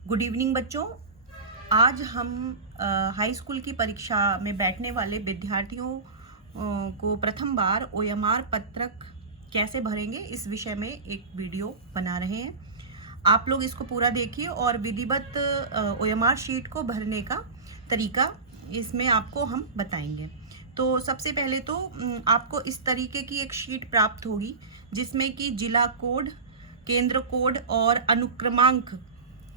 Good evening बच्चों। आज हम हाई स्कूल की परीक्षा में बैठने वाले विद्यार्थियों को प्रथम बार ओएमआर पत्रक कैसे भरेंगे इस विषय में एक वीडियो बना रहे हैं। आप लोग इसको पूरा देखिए और विधिवत ओएमआर शीट को भरने का तरीका इसमें आपको हम बताएंगे। तो सबसे पहले तो आपको इस तरीके की एक शीट प्राप्त होगी जिसमें कि जिला कोड, केंद्र कोड और अनुक्रमांक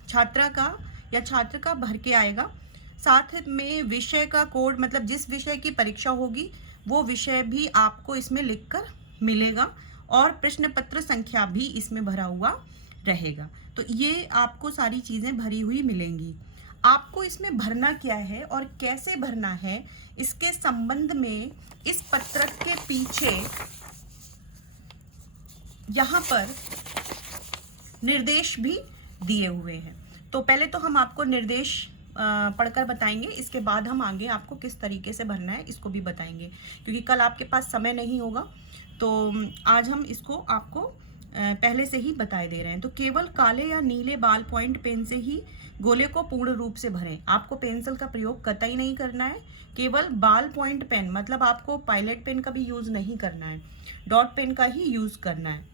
छात्रा का या छात्र का भर के आएगा। साथ में विषय का कोड, मतलब जिस विषय की परीक्षा होगी वो विषय भी आपको इसमें लिखकर मिलेगा और प्रश्न पत्र संख्या भी इसमें भरा हुआ रहेगा। तो ये आपको सारी चीज़ें भरी हुई मिलेंगी। आपको इसमें भरना क्या है और कैसे भरना है इसके संबंध में इस पत्रक के पीछे यहाँ पर निर्देश भी दिए हुए हैं। तो पहले तो हम आपको निर्देश पढ़कर बताएंगे, इसके बाद हम आगे आपको किस तरीके से भरना है इसको भी बताएंगे, क्योंकि कल आपके पास समय नहीं होगा। तो आज हम इसको आपको पहले से ही बताए दे रहे हैं। तो केवल काले या नीले बाल पॉइंट पेन से ही गोले को पूर्ण रूप से भरें। आपको पेंसिल का प्रयोग कतई नहीं करना है। केवल बाल पॉइंट पेन, मतलब आपको पायलट पेन का भी यूज नहीं करना है, डॉट पेन का ही यूज करना है।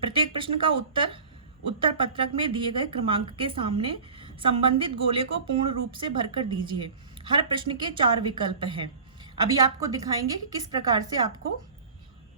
प्रत्येक प्रश्न का उत्तर पत्रक में दिए गए क्रमांक के सामने संबंधित गोले को पूर्ण रूप से भरकर दीजिए। हर प्रश्न के 4 विकल्प हैं। अभी आपको दिखाएंगे कि किस प्रकार से आपको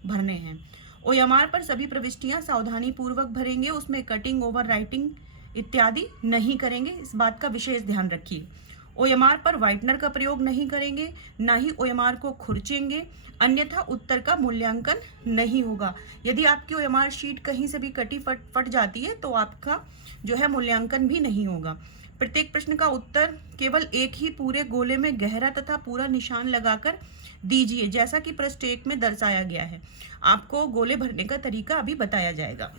भरने हैं। ओएमआर पर सभी प्रविष्टियां सावधानी पूर्वक भरेंगे, उसमें कटिंग, ओवर राइटिंग इत्यादि नहीं करेंगे, इस बात का विशेष ध्यान रखिए। ओएमआर पर व्हाइटनर का प्रयोग नहीं करेंगे, ना ही ओएमआर को खुरचेंगे, अन्यथा उत्तर का मूल्यांकन नहीं होगा। यदि आपकी ओएमआर शीट कहीं से भी कटी फट जाती है तो आपका जो है मूल्यांकन भी नहीं होगा। प्रत्येक प्रश्न का उत्तर केवल एक ही पूरे गोले में गहरा तथा पूरा निशान लगाकर दीजिए, जैसा कि पृष्ठ 1 में दर्शाया गया है। आपको गोले भरने का तरीका अभी बताया जाएगा।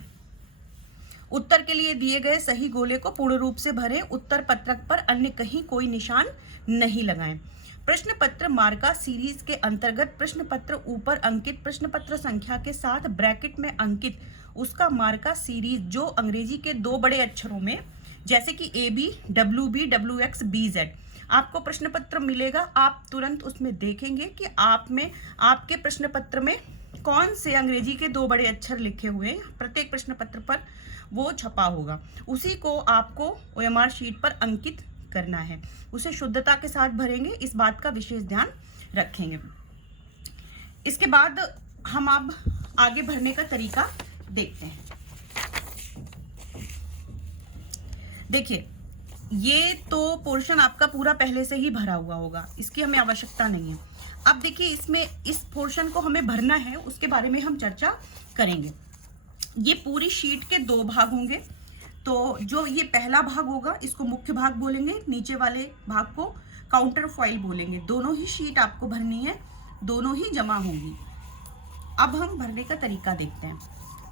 उत्तर के लिए दिए गए सही गोले को पूर्ण रूप से भरें। उत्तर पत्रक पर अन्य कहीं कोई निशान नहीं लगाएं। प्रश्न पत्र मार्का सीरीज के अंतर्गत प्रश्न पत्र ऊपर अंकित प्रश्न पत्र संख्या के साथ ब्रैकेट में अंकित उसका मार्का सीरीज जो अंग्रेजी के 2 बड़े अक्षरों में, जैसे कि AB, WB, WX, BZ आपको प्रश्न पत्र मिलेगा। आप तुरंत उसमें देखेंगे कि आपके प्रश्न पत्र में कौन से अंग्रेजी के 2 बड़े अक्षर लिखे हुए हैं। प्रत्येक प्रश्न पत्र पर वो छपा होगा, उसी को आपको ओएमआर शीट पर अंकित करना है। उसे शुद्धता के साथ भरेंगे, इस बात का विशेष ध्यान रखेंगे। इसके बाद हम अब आगे भरने का तरीका देखते हैं। देखिए, ये तो पोर्शन आपका पूरा पहले से ही भरा हुआ होगा, इसकी हमें आवश्यकता नहीं है। अब देखिए, इसमें इस पोर्शन को हमें भरना है, उसके बारे में हम चर्चा करेंगे। ये पूरी शीट के 2 भाग होंगे। तो जो ये पहला भाग होगा इसको मुख्य भाग बोलेंगे, नीचे वाले भाग को काउंटर फॉइल बोलेंगे। दोनों ही शीट आपको भरनी है, दोनों ही जमा होंगी। अब हम भरने का तरीका देखते हैं।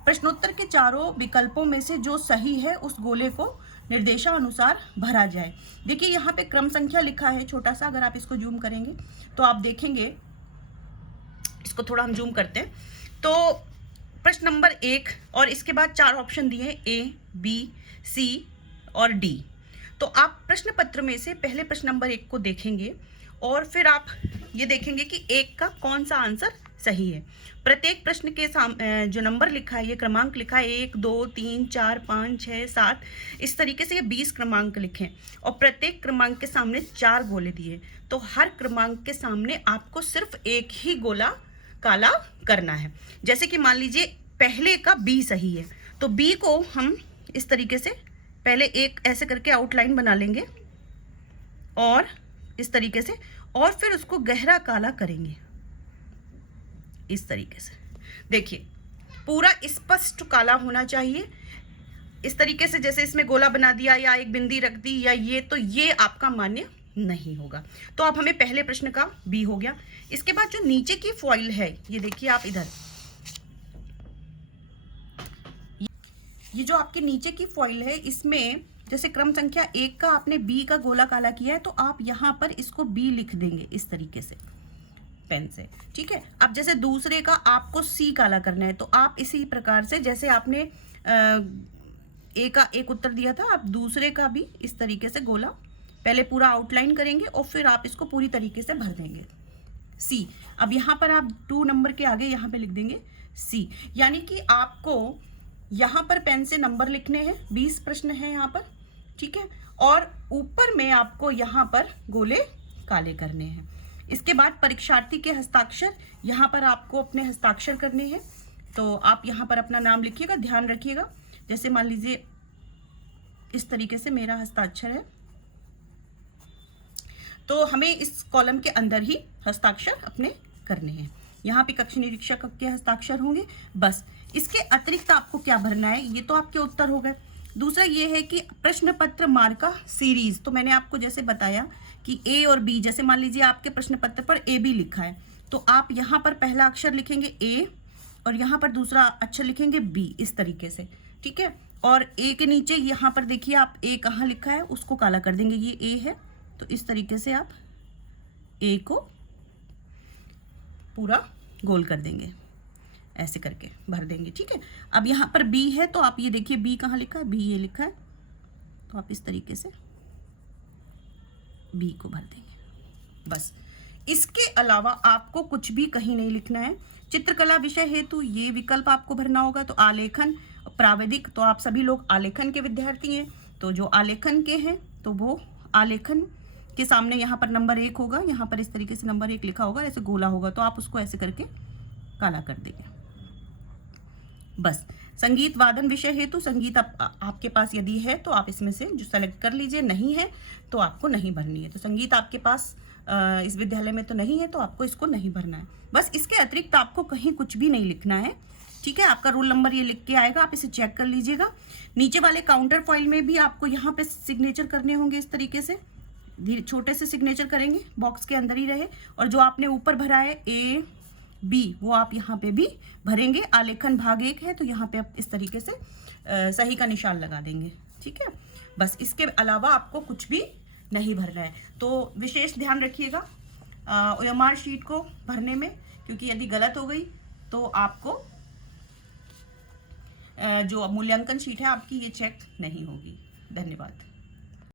प्रश्नोत्तर के 4 विकल्पों में से जो सही है उस गोले को निर्देशानुसार भरा जाए। देखिए, यहाँ पे क्रम संख्या लिखा है छोटा सा, अगर आप इसको जूम करेंगे तो आप देखेंगे, इसको थोड़ा हम जूम करते हैं। तो प्रश्न नंबर 1 और इसके बाद 4 ऑप्शन दिए A, B, C और D। तो आप प्रश्न पत्र में से पहले प्रश्न नंबर 1 को देखेंगे और फिर आप ये देखेंगे कि 1 का कौन सा आंसर सही है। प्रत्येक प्रश्न के जो नंबर लिखा है, ये क्रमांक लिखा है 1, 2, 3, 4, 5, 6, 7, इस तरीके से ये 20 क्रमांक लिखे और प्रत्येक क्रमांक के सामने 4 गोले दिए। तो हर क्रमांक के सामने आपको सिर्फ एक ही गोला काला करना है। जैसे कि मान लीजिए पहले का B सही है, तो B को हम इस तरीके से पहले एक ऐसे करके आउटलाइन बना लेंगे और इस तरीके से, और फिर उसको गहरा काला करेंगे इस तरीके से। देखिए, पूरा स्पष्ट काला होना चाहिए। इस तरीके से जैसे इसमें गोला बना दिया या एक बिंदी रख दी या ये, तो ये आपका मान्य नहीं होगा। तो अब हमें पहले प्रश्न का B हो गया। इसके बाद जो नीचे की फॉइल है, ये देखिए आप इधर, ये जो आपके नीचे की फॉइल है, इसमें जैसे क्रम संख्या 1 का आपने B का गोला काला किया है, तो आप यहाँ पर इसको B लिख देंगे इस तरीके से पेन से, ठीक है। अब जैसे दूसरे का आपको C काला करना है, तो आप इसी प्रकार से जैसे आपने ए का एक उत्तर दिया था, आप दूसरे का भी इस तरीके से गोला पहले पूरा आउटलाइन करेंगे और फिर आप इसको पूरी तरीके से भर देंगे। सी, अब यहाँ पर आप 2 नंबर के आगे यहाँ पे लिख देंगे सी, यानी कि आपको यहाँ पर पेन से नंबर लिखने हैं। 20 प्रश्न है यहाँ पर, ठीक है, और ऊपर में आपको यहाँ पर गोले काले करने हैं। इसके बाद परीक्षार्थी के हस्ताक्षर, यहाँ पर आपको अपने हस्ताक्षर करने हैं। तो आप यहाँ पर अपना नाम लिखिएगा, ध्यान रखिएगा। जैसे मान लीजिए इस तरीके से मेरा हस्ताक्षर है, तो हमें इस कॉलम के अंदर ही हस्ताक्षर अपने करने हैं। यहाँ पे कक्ष निरीक्षक के हस्ताक्षर होंगे। बस इसके अतिरिक्त आपको क्या भरना है, ये तो आपके उत्तर हो गए। दूसरा ये है कि प्रश्न पत्र मार्का सीरीज, तो मैंने आपको जैसे बताया कि ए और बी, जैसे मान लीजिए आपके प्रश्न पत्र पर ए बी लिखा है, तो आप यहाँ पर पहला अक्षर लिखेंगे ए और यहाँ पर दूसरा अक्षर लिखेंगे बी, इस तरीके से, ठीक है। और ए के नीचे यहाँ पर देखिए आप ए कहाँ लिखा है उसको काला कर देंगे, ये ए है, तो इस तरीके से आप ए को पूरा गोल कर देंगे, ऐसे करके भर देंगे, ठीक है। अब यहाँ पर बी है, तो आप ये देखिए बी कहाँ लिखा है, बी ये लिखा है, तो आप इस तरीके से बी को भर देंगे। बस इसके अलावा आपको कुछ भी कहीं नहीं लिखना है। चित्रकला विषय हेतु ये विकल्प आपको भरना होगा। तो आलेखन, प्राविधिक, तो आप सभी लोग आलेखन के विद्यार्थी हैं, तो जो आलेखन के हैं तो वो आलेखन के सामने यहाँ पर नंबर 1 होगा, यहाँ पर इस तरीके से नंबर 1 लिखा होगा, ऐसे गोला होगा, तो आप उसको ऐसे करके काला कर देंगे। बस संगीत वादन विषय हेतु संगीत आपके पास यदि है तो आप इसमें से जो सेलेक्ट कर लीजिए, नहीं है तो आपको नहीं भरनी है। तो संगीत आपके पास इस विद्यालय में तो नहीं है, तो आपको इसको नहीं भरना है। बस इसके अतिरिक्त आपको कहीं कुछ भी नहीं लिखना है, ठीक है। आपका रोल नंबर ये लिख के आएगा, आप इसे चेक कर लीजिएगा। नीचे वाले काउंटर फॉइल में भी आपको यहाँ पे सिग्नेचर करने होंगे, इस तरीके से धीरे छोटे से सिग्नेचर करेंगे, बॉक्स के अंदर ही रहे। और जो आपने ऊपर भरा है ए बी, वो आप यहाँ पे भी भरेंगे। आलेखन भाग 1 है, तो यहाँ पे आप इस तरीके से सही का निशान लगा देंगे, ठीक है। बस इसके अलावा आपको कुछ भी नहीं भरना है। तो विशेष ध्यान रखिएगा OMR शीट को भरने में, क्योंकि यदि गलत हो गई तो आपको जो मूल्यांकन शीट है आपकी ये चेक नहीं होगी। धन्यवाद।